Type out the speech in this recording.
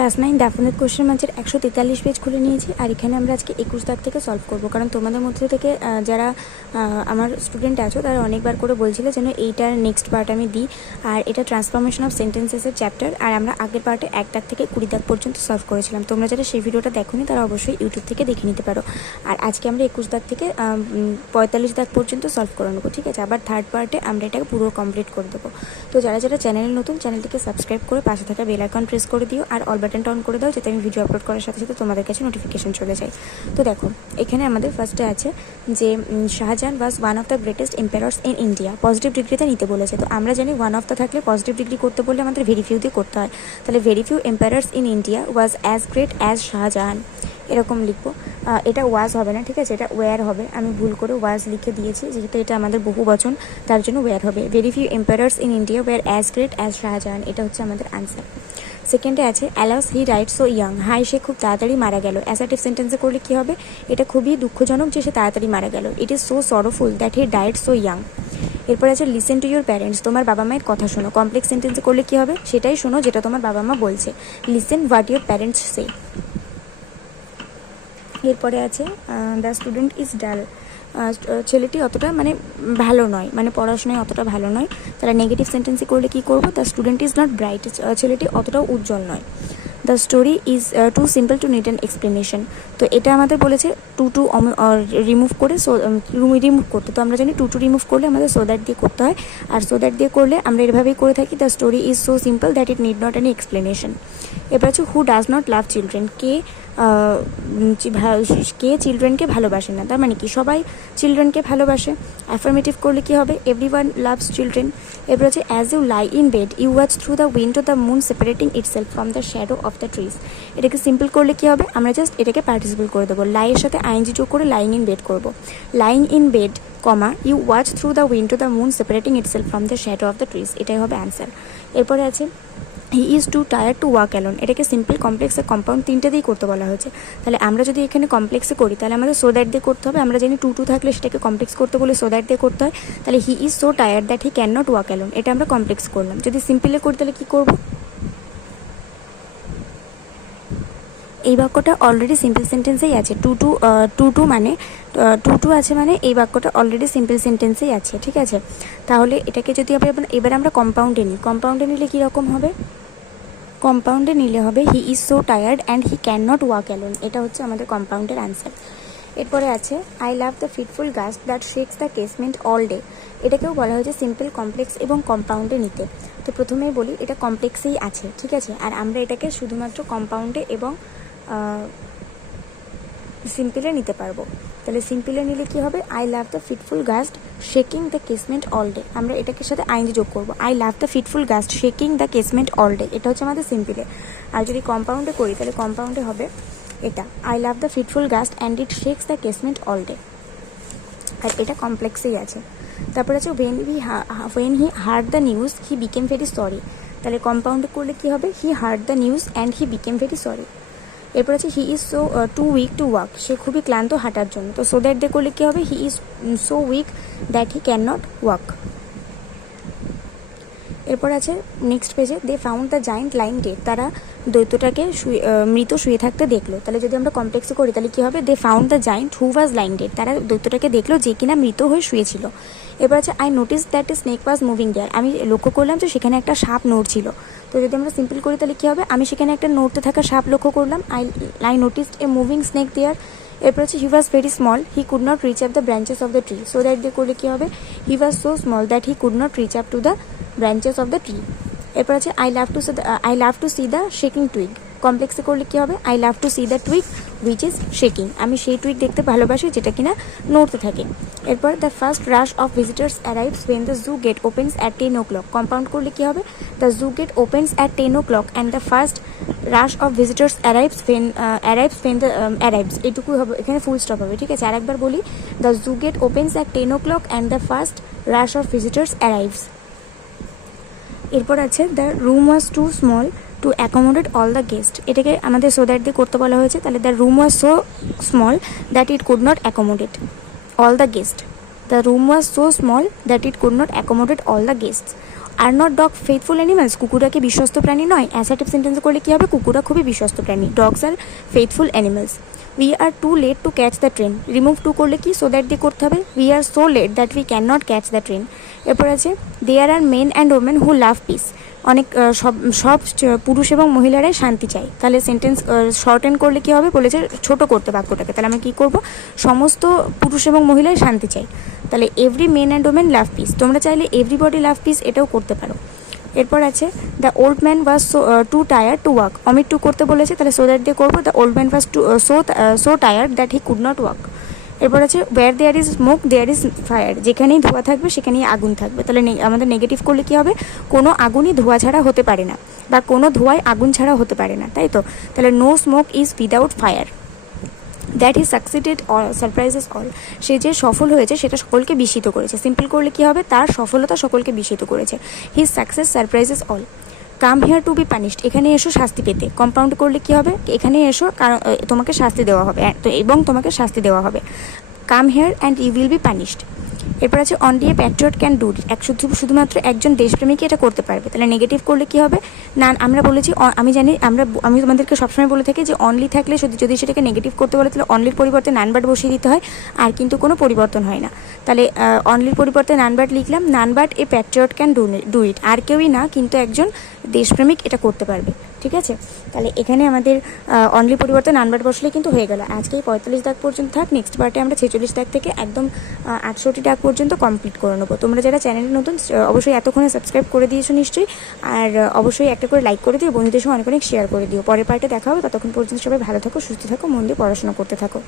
Class 9 definite question ম্যাচের 143 page খুলে নিয়েছি আর এখানে আমরা আজকে 21 দাগ থেকে সলভ করব, কারণ তোমাদের মধ্যে থেকে যারা আমার স্টুডেন্ট আছো তারা অনেকবার করে বলছিল যেন এইটার নেক্সট পার্ট আমি দিই। আর এটা ট্রান্সফরমেশন অফ সেন্টেন্সেসের চ্যাপ্টার, আর আমরা আগের পার্টে 1 দাগ থেকে 20 দাগ পর্যন্ত সলভ করেছিলাম। তোমরা যারা সেই ভিডিওটা দেখোনি তারা অবশ্যই ইউটিউব থেকে দেখে নিতে পারো। আর আজকে আমরা 21 দাগ থেকে 45 দাগ পর্যন্ত সলভ করে নেবো, ঠিক আছে। আবার থার্ড পার্টে আমরা এটাকে পুরো কমপ্লিট করে দেবো। তো যারা যারা চ্যানেলে নতুন, চ্যানেলটিকে সাবস্ক্রাইব করে পাশে থাকা বেল আইকন প্রেস করে দিও আর অল বাটনটা অন করে দাও, যাতে আমি ভিডিও আপলোড করার সাথে সাথে তোমাদের কাছে নোটিফিকেশন চলে যায়। তো দেখো এখানে আমাদের ফার্স্টে আছে যে Shahjahan was one of the greatest empires in India. Positive ডিগ্রিতে নিতে বলেছে। তো আমরা জানি ওয়ান অফ দ্য থাকলে পজিটিভ ডিগ্রি করতে বললে আমাদের ভেরি ফিউ দিয়ে করতে হয়। তাহলে very few empires in India was as great as Shahjahan, এরকম লিখবো। এটা ওয়াজ হবে না, ঠিক আছে, এটা ওয়্যার হবে। আমি ভুল করে ওয়াজ লিখে দিয়েছি, যেহেতু এটা আমাদের বহু বচন তার জন্য ওয়্যার হবে। Very few empires in India were as great as Shahjahan, এটা হচ্ছে আমাদের আনসার। সেকেন্ডে আছে alas he died so young. হাই, সে খুব তাড়াতাড়ি মারা গেল। অ্যাসার্টিভ সেন্টেন্সে করলে কী হবে? এটা খুবই দুঃখজনক যে সে তাড়াতাড়ি মারা গেল। It is so sorrowful that he died so young. এরপর আছে লিসেন টু ইউর প্যারেন্টস। তোমার বাবা মায়ের কথা শোনো। কমপ্লেক্স সেন্টেন্সে করলে কী হবে? সেটাই শোনো যেটা তোমার বাবা মা বলছে। লিসেন হোয়াট ইউর প্যারেন্টস সে। এরপরে আছে দ্য স্টুডেন্ট ইজ ডাল। ছেলেটি অতটা ভালো নয়, পড়াশোনায় অতটা ভালো নয়। তাহলে নেগেটিভ সেন্টেন্সে করলে কী করবো? The student is not bright. ছেলেটি অতটাও উজ্জ্বল নয়। The story is too simple to need an explanation. তো এটা আমাদের বলেছে টু রিমুভ করে রিমুভ করতে। তো আমরা জানি টু রিমুভ করলে আমাদের সো দ্যাট দিয়ে করতে হয়, আর সো দ্যাট দিয়ে করলে আমরা এভাবেই করে থাকি। The story is so simple that it need not any explanation. এবার আছে who does not love children. কে চিলড্রেনকে ভালোবাসে না? তার মানে কি সবাই চিলড্রেনকে ভালোবাসে। অ্যাফার্মেটিভ করলে কি হবে? Everyone loves children. এবার আছে as you lie in bed you watch through the window the moon separating itself from the shadow of the trees. এটাকে সিম্পল করলে কি হবে? আমরা জাস্ট এটাকে পার্টিসিপল করে দেবো। লাইয়ের সাথে আইএনজি যোগ করে লাইং ইন বেড করবো। Lying in bed comma you watch through the window the moon separating itself from the shadow of the trees, এটাই হবে অ্যান্সার। এরপরে আছে he is too tired to walk alone. এটাকে simple, complex আর compound তিনটে দিয়েই করতে বলা হয়েছে। তাহলে আমরা যদি এখানে কমপ্লেক্সে করি তাহলে আমাদের সো দ্যাট দিয়ে করতে হবে। আমরা জানি টু থাকলে সেটাকে কমপ্লেক্স করতে বলে সো দ্যাট দিয়ে করতে হয়। তাহলে হি is so tired that he can not walk alone, এটা আমরা কমপ্লেক্স করলাম। যদি সিম্পলে করি তাহলে কী করবো? এই বাক্যটা অলরেডি সিম্পল সেন্টেন্সেই আছে। টু আছে মানে এই বাক্যটা অলরেডি সিম্পল সেন্টেন্সেই আছে, ঠিক আছে। তাহলে এটাকে যদি এবার আমরা কম্পাউন্ডে নিই, কম্পাউন্ডে নিলে কীরকম হবে? কম্পাউন্ডে নিলে হবে he is so tired and he can not walk alone, এটা হচ্ছে আমাদের কম্পাউন্ডের অ্যান্সার। এরপরে আছে I love the fitful gust that shakes the casement all day. এটাকেও বলা হয়েছে সিম্পল, কমপ্লেক্স এবং কম্পাউন্ডে নিতে। তো প্রথমেই বলি এটা কমপ্লেক্সেই আছে, ঠিক আছে। আর আমরা এটাকে শুধুমাত্র কম্পাউন্ডে এবং সিম্পলে নিতে পারবো। তাহলে সিম্পলে নিলে কি হবে? I love the fitful gust shaking the casement all day. আমরা এটাকে সাথে আইনজি যোগ করবো। I love the fitful gust shaking the casement all day, এটা হচ্ছে আমাদের সিম্পলে। আর যদি কম্পাউন্ডে করি তাহলে কম্পাউন্ডে হবে এটা I love the fitful gust and it shakes the casement all day. আর এটা কমপ্লেক্সেই আছে। তারপর আছে when he heard the news he became very sorry. তাহলে কম্পাউন্ডে করলে কি হবে? He heard the news and he became very sorry. এরপর আছে he is so too weak to walk. সে খুবই ক্লান্ত হাঁটার জন্য। তো সো দ্যাট দিয়ে করলে কী হবে? He is so weak that he can not walk. এরপর আছে নেক্সট পেজে they found the giant lying dead. তারা দৈত্যটাকে মৃত শুয়ে থাকতে দেখলো। তাহলে যদি আমরা কমপ্লেক্সে করি তাহলে কী হবে? They found the giant who was lying dead. তারা দৈত্যটাকে দেখলো যে কিনা মৃত হয়ে শুয়েছিল। এবার আছে I notice that a snake was moving there. আমি লক্ষ্য করলাম যে সেখানে একটা সাপ নড়ছিল। তো যদি আমরা সিম্পল করি তাহলে কী হবে? আমি সেখানে একটা নড়তে থাকা সাপ লক্ষ্য করলাম। I noticed a moving snake there. এরপর আছে he was very small he could not reach up the branches of the tree. So that দিয়ে করলে কী হবে? He was so small that he could not reach up to the branches of the tree. এরপর আছে I love to see the shaking twig. কমপ্লেক্সে করলে কী হবে? I love to see the twig which is shaking. আমি সেই twig দেখতে ভালোবাসি যেটা কিনা নড়তে থাকে। এরপর the first rush of visitors arrives when the zoo gate opens at 10 o'clock। Compound করলে কী হবে? The zoo gate opens at 10 o'clock and the first rush of visitors arrives when the arrives. এটুকুই হবে, এখানে ফুল স্টপ হবে, ঠিক আছে। আরেকবার বলি, the zoo gate opens at 10 o'clock and the first rush of visitors arrives. এরপর আছে the room was too small to accommodate all the guest. এটাকে আমাদের সো দ্যাট দিয়ে করতে বলা হয়েছে। তাহলে the room was so small that it could not accommodate all the guest. The room was so small that it could not accommodate all the guests. আর not dog faithful animals, Kukura কি বিশ্বস্ত প্রাণী নয়? অ্যাসার্টিভ সেন্টেন্স করলে কী হবে? কুকুরা খুবই বিশ্বস্ত প্রাণী। Dogs are faithful animals. We are too late to catch the train, remove too করলে কি? সো দ্যাট দিয়ে করতে হবে। We are so late that we can not catch the train. এরপর আছে there are men and women who love peace, অনেক সব সব পুরুষ এবং মহিলারাই শান্তি চায়। তাহলে সেন্টেন্স শর্টেন করলে কী হবে? বলেছে ছোটো করতে বাক্যটাকে, তাহলে আমি কী করব? সমস্ত পুরুষ এবং মহিলাই শান্তি চাই। তাহলে every main and women love piece, তোমরা চাইলে এভরিবডি লাভ পিস এটাও করতে পারো। এরপর আছে the old man was too tired to walk, omit too করতে বলেছে, তাহলে সো দ্যাট দিয়ে করবো the old man was so tired that he could not walk. এরপর আছে where there is smoke there is fire, যেখানেই ধোঁয়া থাকবে সেখানেই আগুন থাকবে। তাহলে আমাদের নেগেটিভ করলে কী হবে? কোনো আগুনই ধোঁয়া ছাড়া হতে পারে না, বা কোনো ধোঁয়ায় আগুন ছাড়া হতে পারে না, তাই তো? তাহলে no smoke is without fire. That he succeeded surprises all, সে যে সফল হয়েছে সেটা সকলকে বিস্মিত করেছে। সিম্পল করলে কী হবে? তার সফলতা সকলকে বিস্মিত করেছে। His success surprises all. Come here to be punished, এখানে এসো শাস্তি পেতে। কম্পাউন্ড করলে কী হবে? এখানে এসো কারণ তোমাকে শাস্তি দেওয়া হবে, তো এবং তোমাকে শাস্তি দেওয়া হবে। Come here and you will be punished. এরপর আছে only a patriot can do it, শুধুমাত্র একজন দেশপ্রেমিকই এটা করতে পারবে। তাহলে নেগেটিভ করলে কী হবে? না, আমরা বলেছি আমি জানি, আমি তোমাদেরকে সবসময় বলে থাকি যে অনলি থাকলে যদি সেটাকে নেগেটিভ করতে বলে তাহলে অনলির পরিবর্তে নানবার্ড বসিয়ে দিতে হয়, আর কিন্তু কোনো পরিবর্তন হয় না। তাহলে অনলির পরিবর্তে নানবার্ড লিখলাম, none but a patriot can do it, আর কেউই না কিন্তু একজন দেশপ্রেমিক এটা করতে পারবে। ঠিক আছে, তাহলে এখানে আমাদের অনলি পরিবর্তে নানবার্ড বসলে কিন্তু হয়ে গেল। আজকে এই 45 দাগ পর্যন্ত থাক, নেক্সট পার্টে আমরা 46 দাগ থেকে একদম 68 দাগ পর্যন্ত কমপ্লিট করে নেবো। তোমরা যারা চ্যানেলে নতুন অবশ্যই এতক্ষণে সাবস্ক্রাইব করে দিয়েছো নিশ্চয়ই, আর অবশ্যই একটা করে লাইক করে দিও, বন্ধুদের সঙ্গে অনেক শেয়ার করে দিও। পরের পার্টে দেখা হবে, ততক্ষণ পর্যন্ত সবাই ভালো থাকো, সুস্থ থাকো, মন দিয়ে পড়াশোনা করতে থাকো।